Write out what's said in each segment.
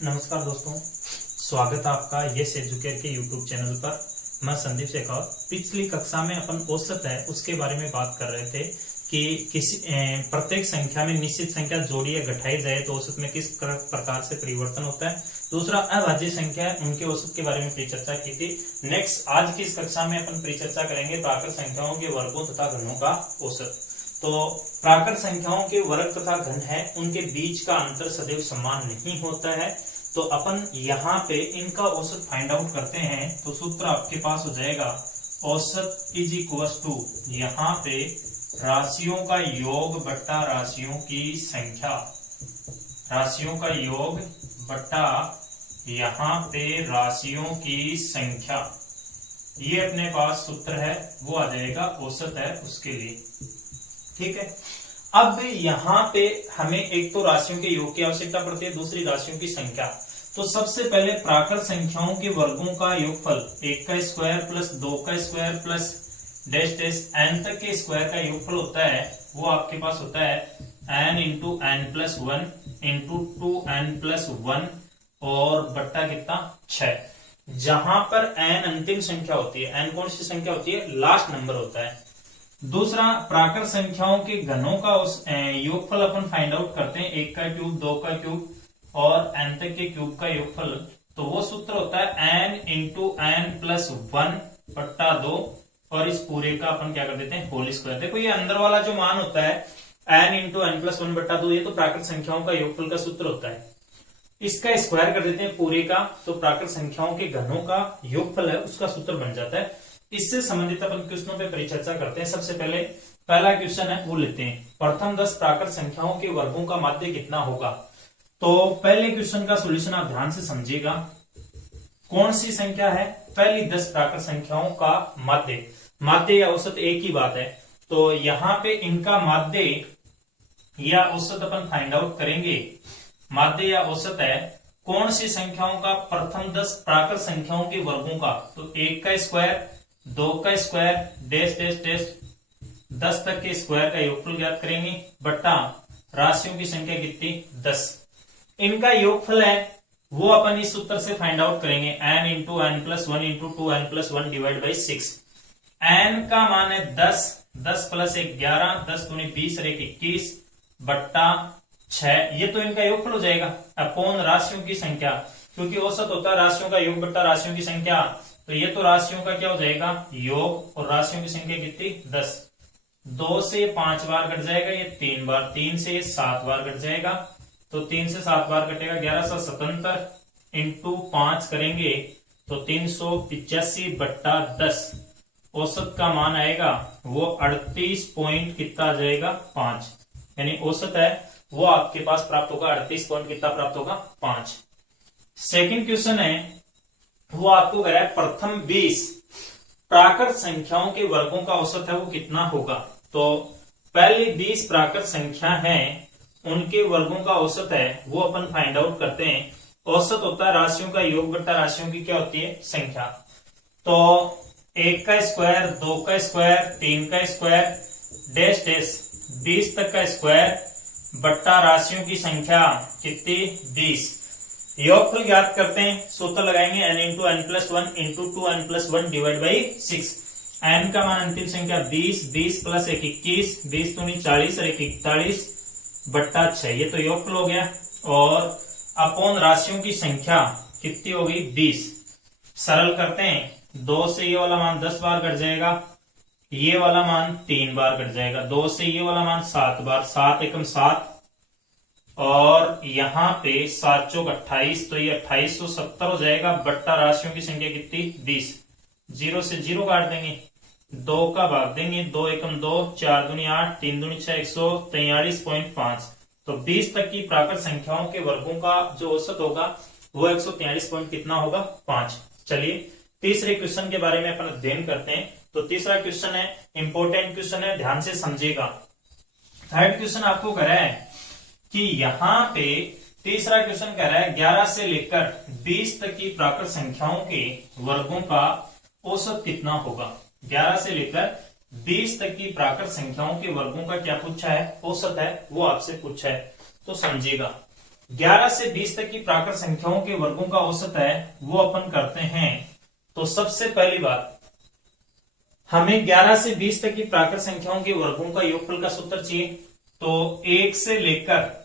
नमस्कार दोस्तों, स्वागत है आपका यस एजुकेयर के यूट्यूब चैनल पर। मैं संदीप शेखर। पिछली कक्षा में अपन औसत है उसके बारे में बात कर रहे थे कि किसी प्रत्येक संख्या में निश्चित संख्या जोड़ी या घटाई जाए तो औसत में किस प्रकार से परिवर्तन होता है। दूसरा, अभाज्य संख्या है उनके औसत के बारे में परिचर्चा की थी। नेक्स्ट आज की इस कक्षा में अपन परिचर्चा करेंगे प्राकृत संख्याओं के वर्गों तथा घनों का औसत। तो प्राकृत संख्याओं के वर्ग तथा घन है उनके बीच का अंतर सदैव समान नहीं होता है। तो अपन यहाँ पे इनका औसत फाइंड आउट करते हैं। तो सूत्र आपके पास हो जाएगा औसत इज इक्वल्स टू यहाँ पे राशियों का योग बट्टा राशियों की संख्या, राशियों का योग बट्टा यहाँ पे राशियों की संख्या। ये अपने पास सूत्र है, वो आ जाएगा औसत है उसके लिए। ठीक है। अब यहाँ पे हमें एक तो राशियों के योग की आवश्यकता पड़ती है, दूसरी राशियों की संख्या। तो सबसे पहले प्राकृत संख्याओं के वर्गों का योगफल 1 का स्क्वायर प्लस 2 का square plus dash dash n तक के स्क्वायर का योगफल होता है। वो आपके पास होता है n into n plus 1 into 2n plus 1 और बट्टा कितना 6। जहां पर n अंतिम संख्या होती है, n कौन सी संख्या होती है, लास्ट नंबर होता है। दूसरा, प्राकृत संख्याओं के घनों का योगफल अपन फाइंड आउट करते हैं, 1 का क्यूब 2 का क्यूब और n तक के क्यूब का योगफल। तो वो सूत्र होता है n इंटू एन प्लस 1 बट्टा 2 और इस पूरे का अपन क्या कर देते हैं होल स्क्वायर। देखो ये अंदर वाला जो मान होता है n इंटू एन प्लस 1 बट्टा 2, ये तो प्राकृत संख्याओं का योगफल का सूत्र होता है। इसका स्क्वायर कर देते हैं पूरे का, तो प्राकृत संख्याओं के घनों का योगफल है उसका सूत्र बन जाता है। इससे संबंधित अपन क्वेश्चनों पे परिचर्चा करते हैं। सबसे पहले पहला क्वेश्चन है वो लेते हैं, प्रथम 10 प्राकृत संख्याओं के वर्गों का माध्य कितना होगा। तो पहले क्वेश्चन का सॉल्यूशन आप ध्यान से समझिएगा। कौन सी संख्या है, पहली 10 प्राकृत संख्याओं का माध्य, माध्य या औसत एक ही बात है। तो यहाँ पे इनका माध्य या औसत अपन फाइंड आउट करेंगे। माध्य या औसत है कौन सी संख्याओं का, प्रथम 10 प्राकृत संख्याओं के वर्गों का। तो 1 का स्क्वायर 2 का स्क्वायर डैश डैश डैश 10 तक के स्क्वायर का योगफल ज्ञात करेंगे बट्टा राशियों की संख्या कितनी 10। इनका योगफल है वो अपन इस सूत्र से फाइंड आउट करेंगे, n into n plus 1 into 2n plus 1 divide by 6। n का मान है 10, 10 प्लस 1 11, 10 दूनी 20 और 1 21 बट्टा 6। ये तो इनका योगफल हो जाएगा अपॉन राशियों की संख्या, क्योंकि औसत होता है राशियों का योग बट्टा राशियों की संख्या। तो ये तो राशियों का क्या हो जाएगा योग, और राशियों की संख्या कितनी 10। 2 से 5 बार कट जाएगा, ये 3 बार, 3 से 7 बार कट जाएगा। तो 3 से 7 बार कटेगा 1177 इंटू 5 करेंगे तो 385 बट्टा 10। औसत का मान आएगा वो 38 पॉइंट कितना आ जाएगा 5, यानी औसत है वो आपके पास प्राप्त होगा 38 पॉइंट कितना प्राप्त होगा 5। सेकंड क्वेश्चन है वो आपको कह रहा है प्रथम 20 प्राकृत संख्याओं के वर्गों का औसत है वो कितना होगा। तो पहली 20 प्राकृत संख्या है उनके वर्गों का औसत है वो अपन फाइंड आउट करते हैं। औसत होता है राशियों का योग बट्टा राशियों की क्या होती है संख्या। तो 1 का स्क्वायर 2 का स्क्वायर 3 का स्क्वायर डैश डैश 20 तक का स्क्वायर बट्टा राशियों की संख्या कितनी 20। योगफल ज्ञात करते हैं, सूत्र लगाएंगे n into n plus 1 into 2n plus 1 divide by 6। n का मान अंतिम संख्या 20, 20 प्लस 1 21, 20 दूनी 40 और 1 41 बट्टा 6। ये तो योगफल हो गया, और अपॉन राशियों की संख्या कितनी हो गई 20। सरल करते हैं, 2 से ये वाला मान 10 बार कट जाएगा, ये वाला मान 3 बार कट जाएगा, 2 से ये वाला मान 7 बार, 7 एकम 7 और यहाँ पे 7 चौक 28, तो ये 2870 हो जाएगा बट्टा राशियों की संख्या कितनी 20। 0 से 0 काट देंगे, 2 का भाग देंगे, 2 एकम 2, 4 दूनी 8, 3 दूनी 6, 143.5। तो 20 तक की प्राकृत संख्याओं के वर्गों का जो औसत होगा वो 143 पॉइंट कितना होगा 5। चलिए तीसरे क्वेश्चन के बारे में अपन अध्ययन करते हैं। तो तीसरा क्वेश्चन है इंपॉर्टेंट क्वेश्चन है, ध्यान से समझिएगा। थर्ड क्वेश्चन आपको कह रहा है कि यहाँ पे तीसरा क्वेश्चन कह रहा है 11 से लेकर 20 तक की प्राकृत संख्याओं के वर्गों का औसत कितना होगा। 11 से लेकर 20 तक की प्राकृत संख्याओं के वर्गों का क्या पूछा है, औसत है वो आपसे पूछा है। तो समझिएगा 11 से 20 तक की प्राकृत संख्याओं के वर्गों का औसत है वो अपन करते हैं। तो सबसे पहली बात, हमें 11 से 20 तक की प्राकृत संख्याओं के वर्गों का योगफल का सूत्र चाहिए। तो 1 से लेकर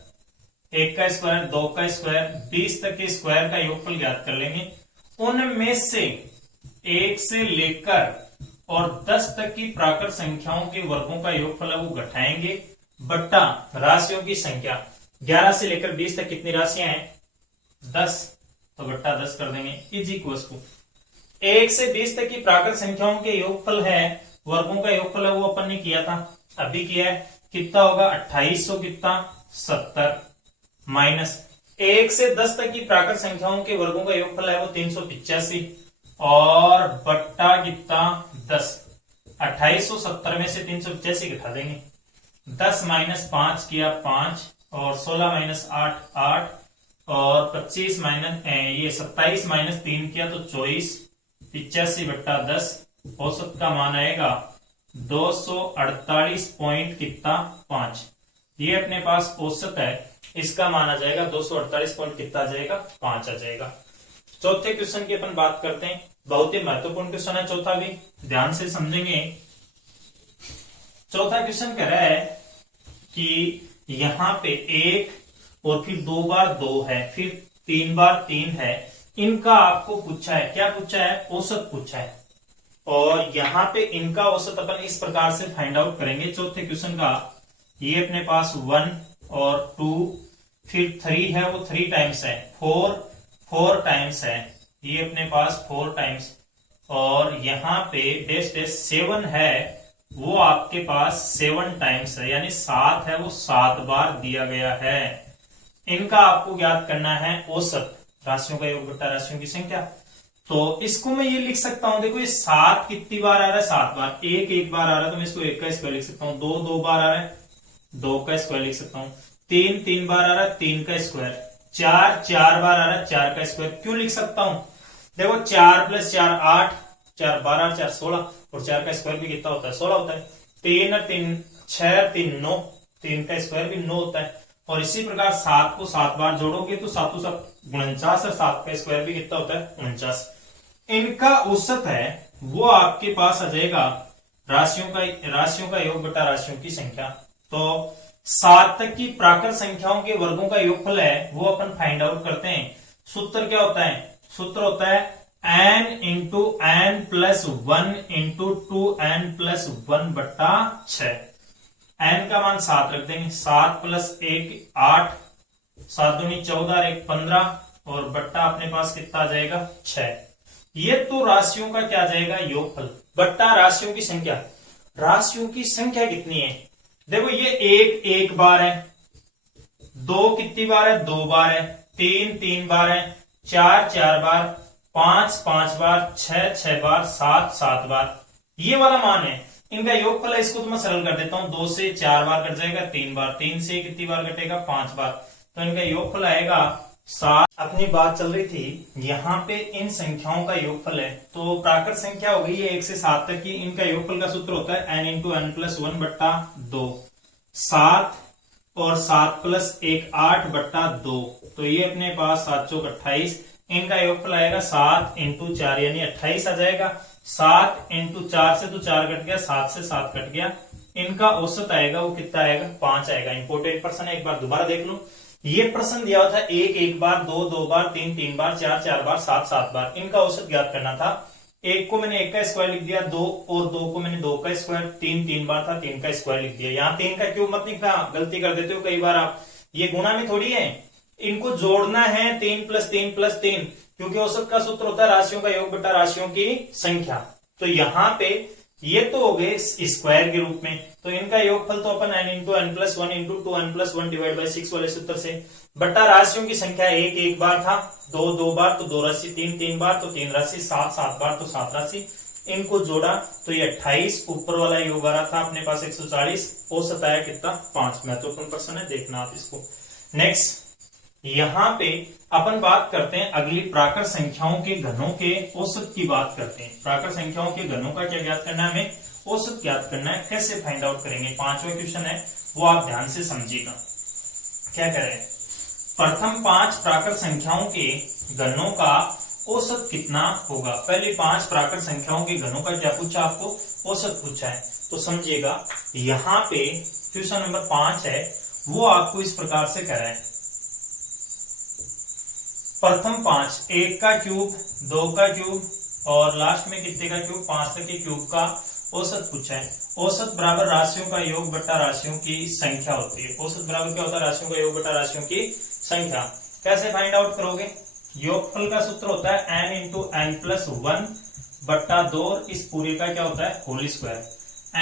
1 का स्क्वायर, 2 का स्क्वायर, 20 तक के स्क्वायर का योगफल ज्ञात कर लेंगे। उनमें से 1 से लेकर और 10 तक की प्राकृत संख्याओं के वर्गों का योगफल है वो घटाएंगे बट्टा राशियों की संख्या। 11 से लेकर 20 तक कितनी राशियां हैं? 10, तो बट्टा 10 कर देंगे इज इक्वल टू 1 से 20 तक की प्राकृत संख्याओं के योगफल है, वर्गों का योगफल है वो अपन ने किया था, अभी किया है। कितना होगा? 2800 कितना 70 माइनस 1 से 10 तक की प्राकृत संख्याओं के वर्गों का योगफल है वो 385 और बट्टा कितना 10। 2870 में से 385 घटा देंगे, 10 माइनस 5 किया 5 और 16 माइनस 8 8 और 25 माइनस ये 27 माइनस 3 किया तो 24, 85 बट्टा 10। औसत का मान आएगा 248 पॉइंट कितना 5। ये अपने पास औसत है, इसका मान आ जाएगा 248 पॉइंट कितना आ जाएगा 5 आ जाएगा। चौथे क्वेश्चन की अपन बात करते हैं, बहुत ही महत्वपूर्ण क्वेश्चन है चौथा भी, ध्यान से समझेंगे। चौथा क्वेश्चन कह रहा है कि यहां पे 1 और फिर 2 बार 2 है, फिर 3 बार 3 है, इनका आपको पूछा है, क्या पूछा है? औसत पूछा है। और यहां पे इनका औसत अपन इस प्रकार से फाइंड आउट करेंगे चौथे क्वेश्चन का। ये अपने पास 1 और 2 फिर 3 है वो 3 टाइम्स है, 4 टाइम्स है, ये अपने पास 4 टाइम्स, और यहां पे डेश डेश 7 है वो आपके पास 7 टाइम्स है, यानी 7 है वो 7 बार दिया गया है। इनका आपको ज्ञात करना है औसत, राशियों का योग बट्टा राशियों की संख्या। तो इसको मैं ये लिख सकता हूं, देखो ये 7 कितनी बार आ रहा है? 7 बार। 1 एक बार आ रहा है तो मैं इसको 1 का स्क्वायर लिख सकता हूं। 2 2 बार आ रहा है, 2 का स्क्वायर लिख सकता हूं। 3 3 बार आ रहा है, 3 का स्क्वायर। 4 4 बार आ रहा है, 4 का स्क्वायर। क्यों लिख सकता हूं? देखो 4 + 4 8, 4 12 4 16 और 4 का स्क्वायर भी कितना होता है? 16 होता है। 3 3 6 3 9, 3 का स्क्वायर भी 9 होता है। और इसी प्रकार 7 को 7 बार जोड़ोगे तो 7 7 49 और 7 का स्क्वायर भी कितना होता है? 49। इनका औसत है वो आपके पास आ जाएगा राशियों का योग बटा राशियों की संख्या। तो 7 तक की प्राकृत संख्याओं के वर्गों का योगफल है वो अपन फाइंड आउट करते हैं। सूत्र क्या होता है? सूत्र होता है n into n plus 1 into 2n plus 1 बट्टा 6। n का मान 7 रख देंगे, 7 + 1 8, 7 दूनी 14 और 1 15 और बट्टा अपने पास कितना आ जाएगा? 6। ये तो राशियों का क्या आ जाएगा? योगफल बट्टा राशियों की संख्या। राशियों की संख्या कितनी है? देखो ये 1 1 बार है, 2 कितनी बार है? 2 बार है, 3 3 बार है, 4 4 बार, 5 5 बार, 6 6 बार, 7 7 बार, ये वाला मान है। इनका योगफल है, इसको तो मैं सरल कर देता हूं। 2 से 4 बार कट जाएगा 3 बार, 3 से कितनी बार कटेगा? 5 बार। तो इनका योगफल आएगा 7। अपनी बात चल रही थी यहाँ पे इन संख्याओं का योगफल है, तो प्राकृत संख्या हो गई है 1 से 7 तक की। इनका योगफल का सूत्र होता है n इंटू n प्लस 1 बट्टा 2। 7 और 7 + 1 8 बट्टा 2, तो ये अपने पास 7 चौक 28। इनका योगफल आएगा 7 इंटू 4 यानी 28 आ जाएगा। 7 इंटू 4 से तो 4 कट गया, 7 से 7 कट गया। इनका औसत आएगा वो कितना आएगा? 5 आएगा। इंपोर्टेंट प्रश्न है, एक बार दोबारा देख लो। ये प्रश्न दिया हुआ था 1 1 बार, 2 2 बार, 3 3 बार, 4 4 बार, 7 7 बार। इनका औसत ज्ञात करना था। 1 को मैंने 1 का स्क्वायर लिख दिया, 2 और 2 को मैंने 2 का स्क्वायर, 3 3 बार था 3 का स्क्वायर लिख दिया। यहाँ 3 का क्यों मत लिखना, गलती कर देते हो कई बार आप। ये गुणा में थोड़ी है, इनको जोड़ना है 3 + 3 + 3, क्योंकि औसत का सूत्र होता है राशियों का योग बटा राशियों की संख्या। तो यहाँ पे ये तो हो गए स्क्वायर के रूप में, तो इनका योगफल तो अपन n into n plus 1 into 2n plus 1 divide by 6 वाले सूत्र से। बट्टा राशियों की संख्या 1 1 बार था, 2 2 बार तो 2 राशि, 3 3 बार तो 3 राशि, 7 7 बार तो 7 राशि। इनको जोड़ा तो ये 28, ऊपर वाला योग आ रहा था अपने पास 140, औसत आया कितना? 5। महत्वपूर्ण प्रश्न है, देखना आप इसको। नेक्स्ट यहाँ पे अपन बात करते हैं अगली प्राकृत संख्याओं के घनों के औसत की बात करते हैं। प्राकृत संख्याओं के घनों का क्या ज्ञात करना है? हमें औसत ज्ञात करना है। कैसे फाइंड आउट करेंगे? 5वां क्वेश्चन है वो आप ध्यान से समझिएगा। क्या कह रहे हैं? प्रथम 5 प्राकृत संख्याओं के घनों का औसत कितना होगा। पहले 5 प्राकृत संख्याओं के घनों का क्या पूछा, आपको औसत पूछा है। तो समझिएगा यहाँ पे क्वेश्चन नंबर 5 है, वो आपको इस प्रकार से कह रहा है। प्रथम 5, 1 का क्यूब, 2 का क्यूब और लास्ट में कितने का क्यूब, 5 तक के क्यूब का औसत पूछा है। औसत बराबर राशियों का योग बटा राशियों की संख्या होती है। औसत बराबर क्या होता है, राशियों का योग बटा राशियों की संख्या। कैसे फाइंड आउट करोगे, योगफल का सूत्र होता है n इंटू एन प्लस 1 बट्टा 2, इस पूरे का क्या होता है होल स्क्वायर।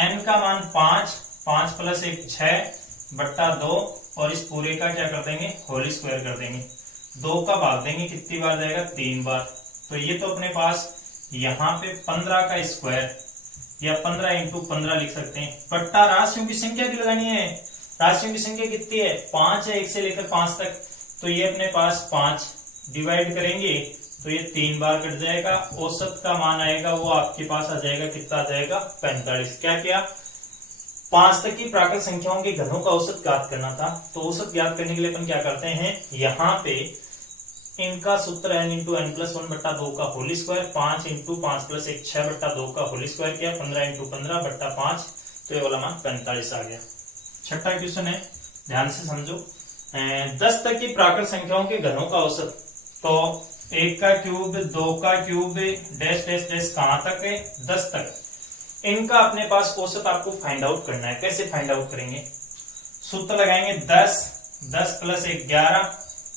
n का मान 5, 5 प्लस 1 6 बट्टा 2 और इस पूरे का क्या कर देंगे होल स्क्वायर कर देंगे। 2 का भाग देंगे, कितनी बार जाएगा 3 बार। तो ये तो अपने पास यहाँ पे 15 का स्क्वायर या 15 इंटू 15 लिख सकते हैं। बट्टा राशियों की संख्या भी लगानी है। राशियों की संख्या कितनी है, 5 है, 1 से लेकर 5 तक। तो ये अपने पास 5 डिवाइड करेंगे तो ये 3 बार कट जाएगा। औसत का मान आएगा वो आपके पास आ जाएगा, कितना आ जाएगा 45। क्या किया, 5 तक की प्राकृत संख्याओं के घनों का औसत ज्ञात करना था। तो औसत ज्ञात करने के लिए अपन क्या करते हैं, यहाँ पे इनका सूत्र n इंटू एन प्लस 1 बट्टा 2 का होल स्क्वायर, 5 इंटू 5 प्लस 1 6 बट्टा 2 का होल स्क्वायर किया, 15 इंटू 15 बट्टा 5, तो ये वाला मान 45 आ गया। छठा क्वेश्चन है, ध्यान से समझो। 10 तक की प्राकृत संख्याओं के घनों का औसत, तो 1 का क्यूब, 2 का क्यूब, डैश डैश डैश कहां तक है 10 तक, इनका अपने पास औसत आपको फाइंड आउट करना है। कैसे फाइंड आउट करेंगे, सूत्र लगाएंगे 10 प्लस 1 11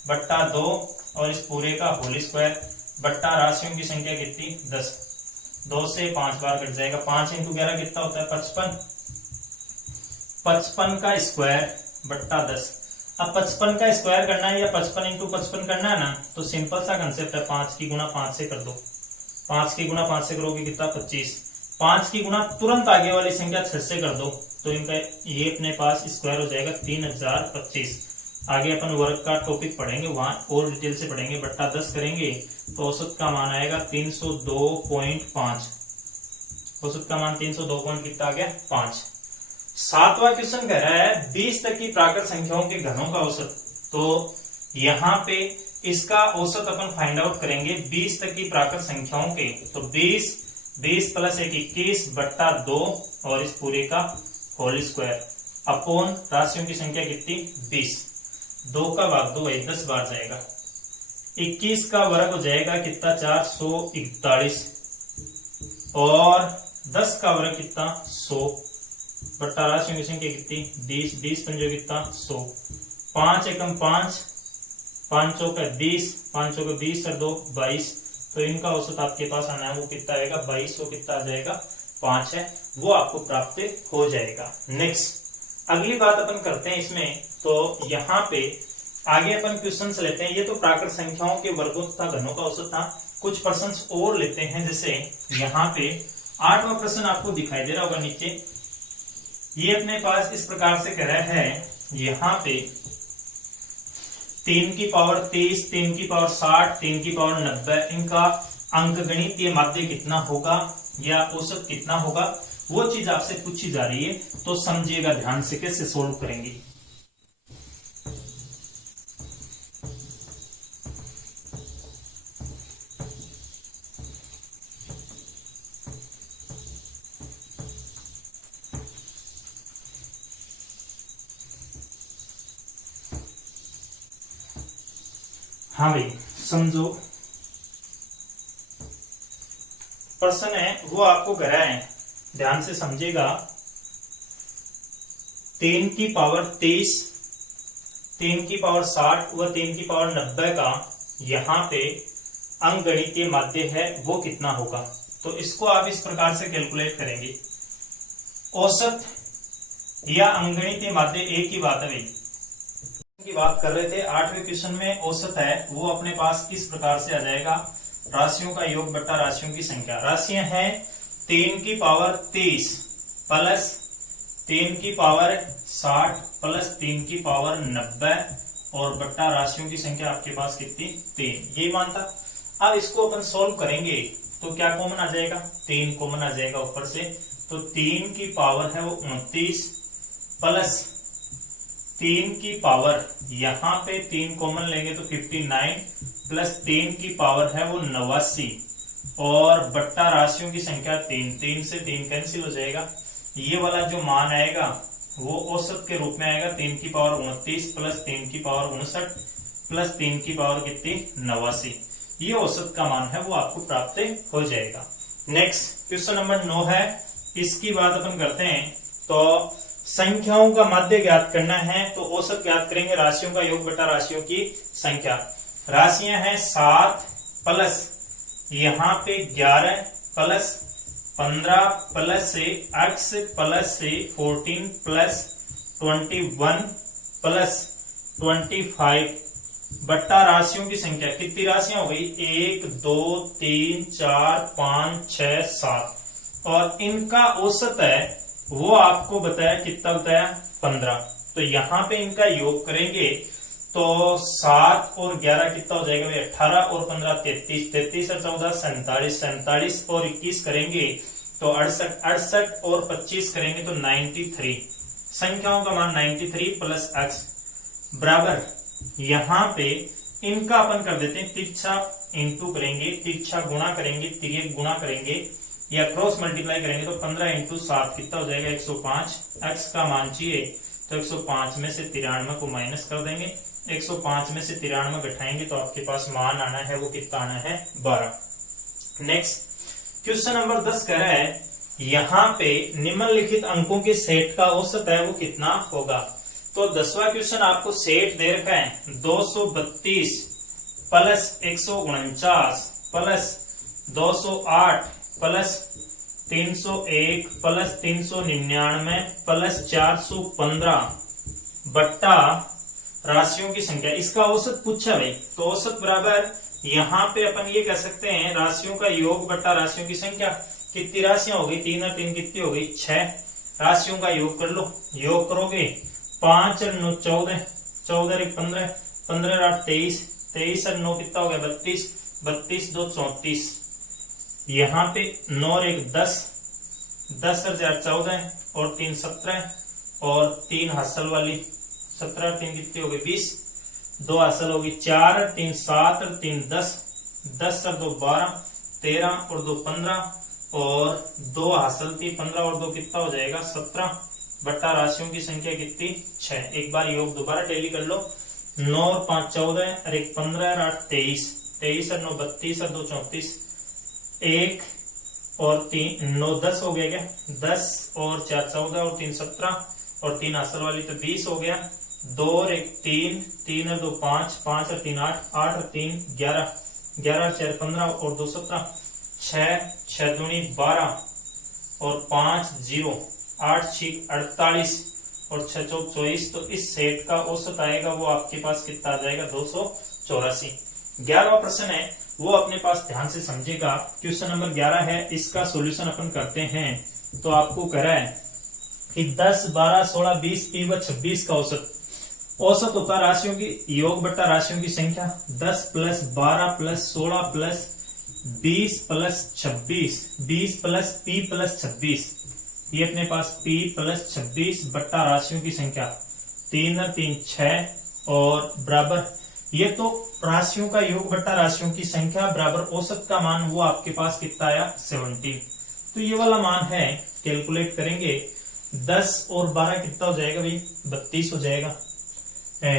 बट्टा 2 और इस पूरे का होल स्क्वायर बट्टा राशियों की संख्या कितनी 10। 2 से 5 बार कट जाएगा। 5 इंटू 11 कितना होता है 55। 55 का स्क्वायर बट्टा 10। अब 55 का स्क्वायर करना है या 55 इंटू 55 करना है ना, तो सिंपल सा कंसेप्ट है, 5 की गुणा 5 से कर दो। 5 की गुणा 5 से करोगे कितना 25। 5 की गुणा तुरंत आगे वाली संख्या 6 से कर दो, तो इनका ये अपने पास स्क्वायर हो जाएगा 3025। आगे अपन वर्ग का टॉपिक पढ़ेंगे, वहां और डिटेल से पढ़ेंगे। बट्टा 10 करेंगे तो औसत का मान आएगा 302.5। औसत का मान 302 कितना आ गया 5। 7वां क्वेश्चन कह रहा है 20 तक की प्राकृत संख्याओं के घनों का औसत। तो यहाँ पे इसका औसत अपन फाइंड आउट करेंगे 20 तक की प्राकृत संख्याओं के। तो 20 प्लस 1 21 बट्टा 2 और इस पूरे का होल स्क्वायर अपॉन राशियों की संख्या कितनी 20। 2 का भाग 2 है 10 बार जाएगा। 21 का वर्ग हो जाएगा कितना 441 और 10 का वर्ग कितना 100 बट्टा राशियों की संख्या कितनी 20। 20 पंजो कितना 100। 5 एकम 5, 5 चौका 20, 5 चौका 20 और 2 22। तो इनका औसत आपके पास आना है वो कितना आएगा 22। वो कितना आ जाएगा 5 है, वो आपको प्राप्त हो जाएगा। नेक्स्ट अगली बात अपन करते हैं इसमें। तो यहाँ पे आगे अपन क्वेश्चन लेते हैं। ये तो प्राकृत संख्याओं के वर्गों तथा घनों का औसत था। कुछ प्रश्न और लेते हैं, जैसे यहाँ पे 8वां प्रश्न आपको दिखाई दे रहा होगा नीचे। ये अपने पास इस प्रकार से कह रहा है, यहाँ पे 3 की पावर 23, 3 की पावर 60, 3 की पावर 90, इनका अंकगणितीय माध्य कितना होगा या औसत कितना होगा, वो चीज आपसे पूछी जा रही है। तो समझिएगा ध्यान से कैसे सोल्व करेंगे। हाँ भाई समझो, प्रश्न है वो आपको करा है, ध्यान से समझेगा। 3 की पावर 23, 3 की पावर 60 व 3 की पावर 90 का यहाँ पे अंकगणितीय माध्य है वो कितना होगा। तो इसको आप इस प्रकार से कैलकुलेट करेंगे। औसत या अंकगणितीय माध्य एक ही बात है भाई, की बात कर रहे थे। 8वें क्वेश्चन में औसत है वो अपने पास इस प्रकार से आ जाएगा, राशियों का योग बट्टा राशियों की संख्या। राशियां हैं 3 की पावर 23 प्लस 3 की पावर 60 प्लस 3 की पावर 90 और बट्टा राशियों की संख्या आपके पास कितनी 3, ये मानता। अब इसको अपन सोल्व करेंगे तो क्या कॉमन आ जाएगा 3 कॉमन आ जाएगा ऊपर से। तो 3 की पावर है वो 29 प्लस 3 की पावर, यहाँ पे 3 कॉमन लेंगे तो 59 प्लस 3 की पावर है वो 89 और बट्टा राशियों की संख्या 3, 3 से 3 कैंसिल हो जाएगा। ये वाला जो मान आएगा वो औसत के रूप में आएगा 3 की पावर 29 प्लस 3 की पावर 59 प्लस 3 की पावर कितनी 89। ये औसत का मान है वो आपको प्राप्त हो जाएगा। नेक्स्ट क्वेश्चन नंबर 9 है, इसकी बात अपन करते हैं। तो संख्याओं का माध्य ज्ञात करना है, तो औसत ज्ञात करेंगे राशियों का योग बटा राशियों की संख्या। राशियां हैं 7 प्लस यहाँ पे 11 प्लस 15 प्लस से x प्लस से 14 प्लस 21 प्लस 25 बट्टा राशियों की संख्या। कितनी राशियां हो गई? 1 2 3 4 5 6 7 और इनका औसत है वो आपको बताया, कितना बताया? 15। तो यहाँ पे इनका योग करेंगे तो 7 और 11 कितना हो जाएगा भाई? 18 और 15 33, 33 और 14 47, 47 और 21 करेंगे तो 68, 68 और 25 करेंगे तो 93। संख्याओं का मान 93 प्लस x बराबर, यहाँ पे इनका अपन कर देते हैं तिरछा इंटू करेंगे, तिरछा गुणा करेंगे, तिर्यक गुणा करेंगे या क्रॉस मल्टीप्लाई करेंगे तो 15 इंटू 7 कितना हो जाएगा? 105। x का मान चाहिए तो 105 में से 93 को माइनस कर देंगे, 105 में से 93 घटाएंगे तो आपके पास मान आना है वो कितना आना है? 12। नेक्स्ट क्वेश्चन नंबर 10 कह रहा है, यहाँ पे निम्नलिखित अंकों के सेट का औसत है वो कितना होगा? तो 10वां क्वेश्चन आपको सेट दे रखा है 232 plus 149 plus 208 plus 301 plus 399 plus 415 बट्टा राशियों की संख्या। इसका औसत पूछा भाई, तो औसत बराबर यहाँ पे अपन ये कह सकते हैं राशियों का योग बट्टा राशियों की संख्या। कितनी राशियां हो गई? 3 और 3 कितनी हो गई? 6 राशियों का योग कर लो। योग करोगे 5 और 9 14, 14 और 1 15, 15 और 8 23, 23 और 9 कितना हो गया? 32, 32 2 34। यहाँ पे 9 और 1 10, 10 और 4 14 और 3 17 और 3 हासिल वाली 17 और 3 कितनी हो गई? 20, 2 हासिल होगी 4 और 3 7 और 3 10, 10 और 2 12, 13 और 2 15 और 2 हासिल थी 15 और 2 कितना हो जाएगा? 17 बट्टा राशियों की संख्या कितनी? 6। एक बार योग दोबारा टैली कर लो। 9 और 5 14 और 1 15 और 8 23, 23 और 9 32 और 2 34, 1 और 3 9 10 हो गया क्या? 10 और 4 14 और 3 17 और 3 हासिल वाली तो 20 हो गया। 2 और 1 3, 3 और 2 5, 5 और 3 8, 8 और 3 11, 11 और 4 15 और 2 17, 6 6 दूनी 12 और 5 0, 8 6 48 और 6 चौक 24। तो इस सेट का औसत आएगा वो आपके पास कितना आ जाएगा? 284। 11वां प्रश्न है वो अपने पास ध्यान से समझेगा। क्वेश्चन नंबर 11 है, इसका सॉल्यूशन अपन करते हैं। तो आपको कह रहा है कि 10 12 16 20 30 व 26 का औसत होता राशियों की योग बट्टा राशियों की संख्या। 10 plus 12 plus 16 plus 20 plus 26, 20 plus p plus 26, ये अपने पास p प्लस 26 बट्टा राशियों की संख्या। 3 और 3 6 और बराबर, ये तो राशियों का योग बट्टा राशियों की संख्या बराबर औसत का मान वो आपके पास कितना आया? 17। तो ये वाला मान है, कैलकुलेट करेंगे 10 और 12 कितना हो जाएगा भाई? 32 हो जाएगा।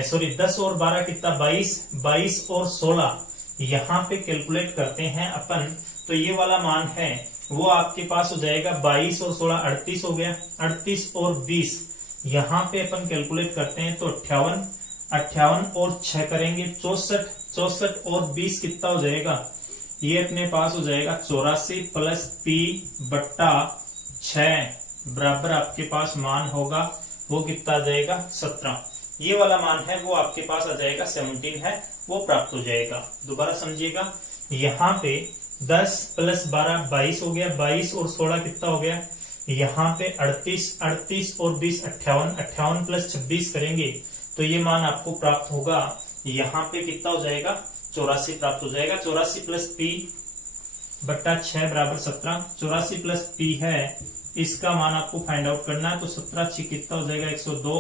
सॉरी 10 और 12 कितना? 22, 22 और 16 यहाँ पे कैलकुलेट करते हैं अपन। तो ये वाला मान है वो आपके पास हो जाएगा 22 और 16 38 हो गया। 38 और 20 यहाँ पे अपन कैलकुलेट करते हैं तो 58, 58 और 6 करेंगे 64, 64 और 20 कितना हो जाएगा? ये अपने पास हो जाएगा 84 प्लस p बट्टा 6 बराबर आपके पास मान होगा वो कितना आ जाएगा? 17। ये वाला मान है वो आपके पास आ जाएगा 17 है, वो प्राप्त हो जाएगा। दोबारा समझिएगा, यहाँ पे 10 प्लस 12 22 हो गया, 22 और 16 कितना हो गया? यहाँ पे 38, 38 और 20 58, 58 प्लस 26 करेंगे तो ये मान आपको प्राप्त होगा। यहाँ पे कितना हो जाएगा? 84 प्राप्त हो जाएगा। 84 प्लस p बट्टा 6 बराबर 17। 84 प्लस p है, इसका मान आपको फाइंड आउट करना है। तो 17 6 कितना हो जाएगा? 102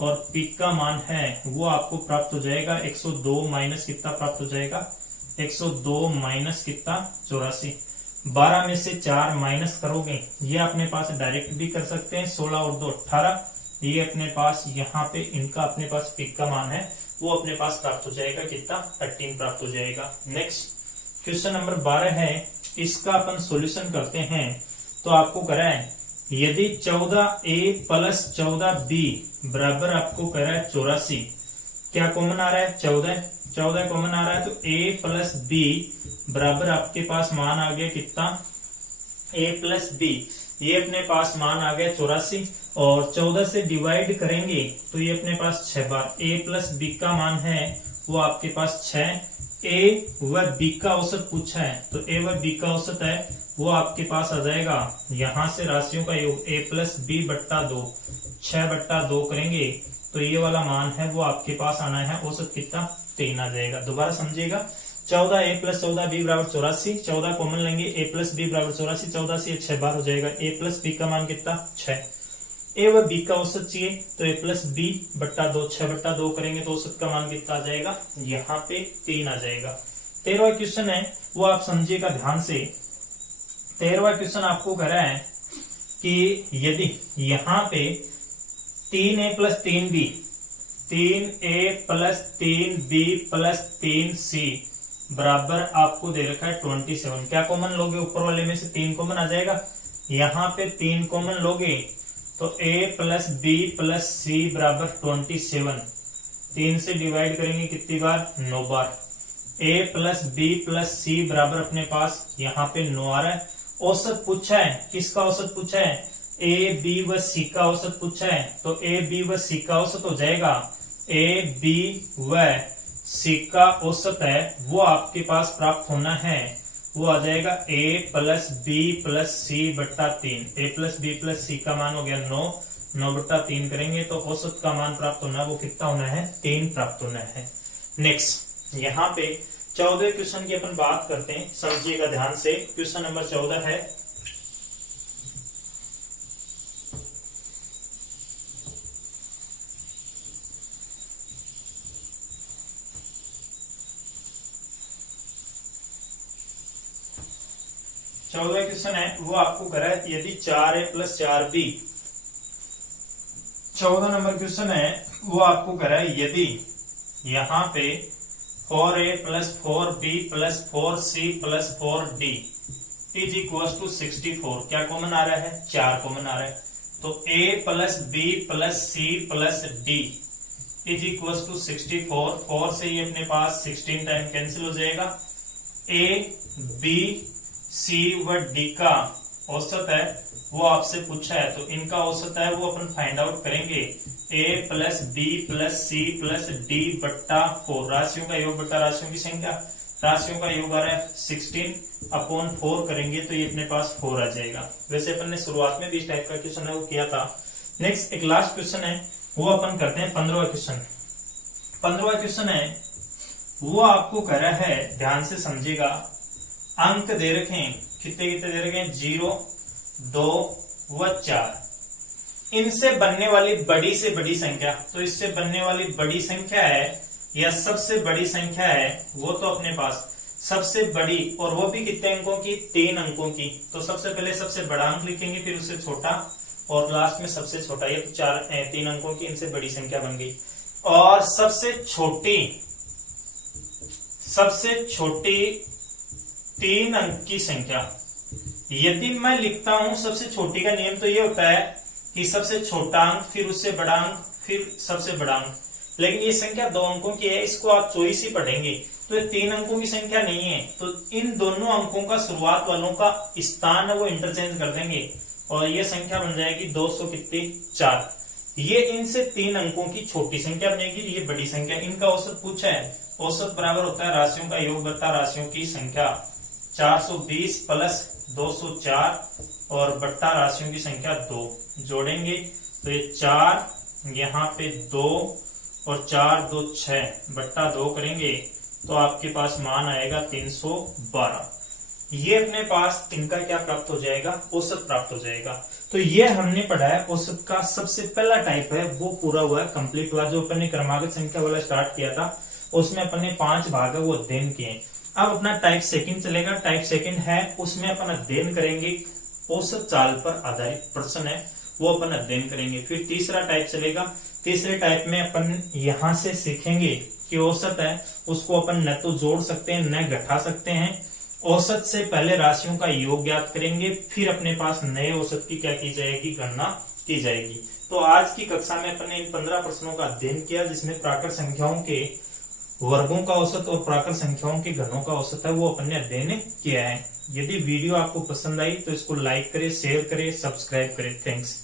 और पीक का मान है वो आपको प्राप्त हो जाएगा 102 माइनस कितना प्राप्त हो जाएगा 102 माइनस कितना 84। 12 में से 4 माइनस करोगे ये अपने पास डायरेक्ट भी कर सकते हैं, 16 और 2 18, ये अपने पास यहाँ पे इनका अपने पास पीक का मान है वो अपने पास प्राप्त हो जाएगा कितना 13 प्राप्त हो जाएगा। नेक्स्ट क्वेश्चन नंबर 12 है, इसका अपन सॉल्यूशन करते हैं। तो आपको करा है यदि 14a प्लस 14b बराबर आपको कह रहा है 84, क्या कॉमन आ रहा है 14 कॉमन आ रहा है, तो a प्लस b बराबर आपके पास मान आ गया कितना a प्लस b, ये अपने पास मान आ गया 84 और 14 से डिवाइड करेंगे तो ये अपने पास 6 बार a प्लस b का मान है वो आपके पास 6, a व b का औसत पूछा है तो a व b का औसत है वो आपके पास आ जाएगा यहां से राशियों का योग a प्लस b बट्टा 2, 6 बट्टा 2 करेंगे तो ये वाला मान है वो आपके पास आना है औसत कितना 3 आ जाएगा। दोबारा समझिएगा 14a प्लस 14b बराबर 84, 14 कॉमन लेंगे a प्लस b बराबर 84, 14 से 6 बार हो जाएगा, a प्लस b का मान कितना 6, a व b का औसत चाहिए तो a प्लस b बट्टा 2, 6 बट्टा 2 करेंगे तो औसत का मान कितना आ जाएगा यहाँ पे 3 आ जाएगा। 13वां क्वेश्चन है वो आप समझिएगा ध्यान से। 13वां क्वेश्चन आपको कह रहा है कि यदि यहाँ पे 3a plus 3b, 3a plus 3b plus 3c बराबर आपको दे रखा है 27, क्या कॉमन लोगे ऊपर वाले में से 3 कॉमन आ जाएगा, यहाँ पे 3 कॉमन लोगे तो a plus b plus c बराबर 27, 3 से डिवाइड करेंगे कितनी बार 9 बार, a plus b plus c बराबर अपने पास यहाँ पे 9 आ रहा है। औसत पूछा है, किसका औसत पूछा है a b व c का औसत पूछा है तो a b व c का औसत हो जाएगा a b व c का औसत है वो आपके पास प्राप्त होना है वो आ जाएगा a plus b plus c बट्टा 3, a plus b plus c का मान हो गया 9, 9 बट्टा 3 करेंगे तो औसत का मान प्राप्त होना है वो कितना होना है 3 प्राप्त होना है। नेक्स्ट यहाँ पे 14वें क्वेश्चन की अपन बात करते हैं, समझिएगा ध्यान से। क्वेश्चन नंबर 14 है, क्वेश्चन है वो आपको करा है यदि 4a plus 4b, 14 number question है वो आपको करा है यदि यहाँ पे 4a plus 4b plus 4c plus 4d is equal to 64, क्या कॉमन आ रहा है 4 कॉमन आ रहा है तो a plus b plus c plus d is equal to 64, 4 से ये अपने पास 16 टाइम कैंसिल हो जाएगा। a b c व d का औसत है वो आपसे पूछा है तो इनका औसत है वो अपन फाइंड आउट करेंगे a plus b plus c plus d बट्टा 4, राशियों का योग बट्टा राशियों की संख्या, राशियों का योग आ रहा है 16 अपॉन 4 करेंगे तो ये अपने पास 4 आ जाएगा। वैसे अपन ने शुरुआत में भी इस टाइप का क्वेश्चन है वो किया था। नेक्स्ट एक लास्ट क्वेश्चन है वो अपन करते हैं 15वां क्वेश्चन। 15वां क्वेश्चन है वो आपको कह रहा है, ध्यान से समझिएगा, अंक दे रखे हैं कितने कितने दे रखे हैं 0, 2 व 4, इनसे बनने वाली बड़ी से बड़ी संख्या, तो इससे बनने वाली बड़ी संख्या है या सबसे बड़ी संख्या है वो तो अपने पास सबसे बड़ी, और वो भी कितने अंकों की 3 अंकों की, तो सबसे पहले सबसे बड़ा अंक लिखेंगे फिर उससे छोटा और लास्ट में सबसे छोटा, ये 3 अंकों की इनसे बड़ी संख्या बन गई। और सबसे छोटी 3 अंक की संख्या, यदि मैं लिखता हूं सबसे छोटी का नियम तो ये होता है कि सबसे छोटा अंक फिर उससे बड़ा अंक फिर सबसे बड़ा अंक, लेकिन ये संख्या 2 अंकों की है, इसको आप चॉइस ही पढ़ेंगे तो ये 3 अंकों की संख्या नहीं है, तो इन दोनों अंकों का शुरुआत वालों का स्थान है वो इंटरचेंज कर देंगे और ये संख्या बन जाएगी 200 कितनी 4। ये इनसे 3 अंकों की छोटी संख्या बनेगी, ये बड़ी संख्या, इनका औसत पूछा है, औसत बराबर होता है राशियों का योग बट्टा राशियों की संख्या, 420 प्लस 204 और बट्टा राशियों की संख्या 2, जोड़ेंगे तो ये 4 यहाँ पे 2 और 4 2 6 बट्टा 2 करेंगे तो आपके पास मान आएगा 312। ये अपने पास इनका क्या प्राप्त हो जाएगा, औसत प्राप्त हो जाएगा। तो ये हमने पढ़ा है औसत का सबसे पहला टाइप है वो पूरा हुआ है, कंप्लीट हुआ। जो अपन ने क्रमागत संख्या वाला स्टार्ट किया था उसमें अपन ने 5 भाग है वो अध्ययन किए। अब अपना टाइप सेकंड चलेगा। टाइप सेकंड है उसमें अपन अध्ययन करेंगे औसत चाल पर आधारित प्रश्न है वो अपन अध्ययन करेंगे। फिर तीसरा टाइप चलेगा। तीसरे टाइप में अपन यहां से सीखेंगे कि औसत है उसको अपन न तो जोड़ सकते हैं न घटा सकते हैं। औसत से पहले राशियों का योग ज्ञात करेंगे, फिर अपने पास नए औसत की क्या की जाएगी, गणना की जाएगी। तो आज की कक्षा में अपन ने इन 15 प्रश्नों का अध्ययन किया जिसमें प्राकृत संख्याओं के वर्गों का औसत और प्राकृत संख्याओं के घनों का औसत है वो अपन ने अध्ययन किया है। यदि वीडियो आपको पसंद आई तो इसको लाइक करें, शेयर करें, सब्सक्राइब करें। थैंक्स।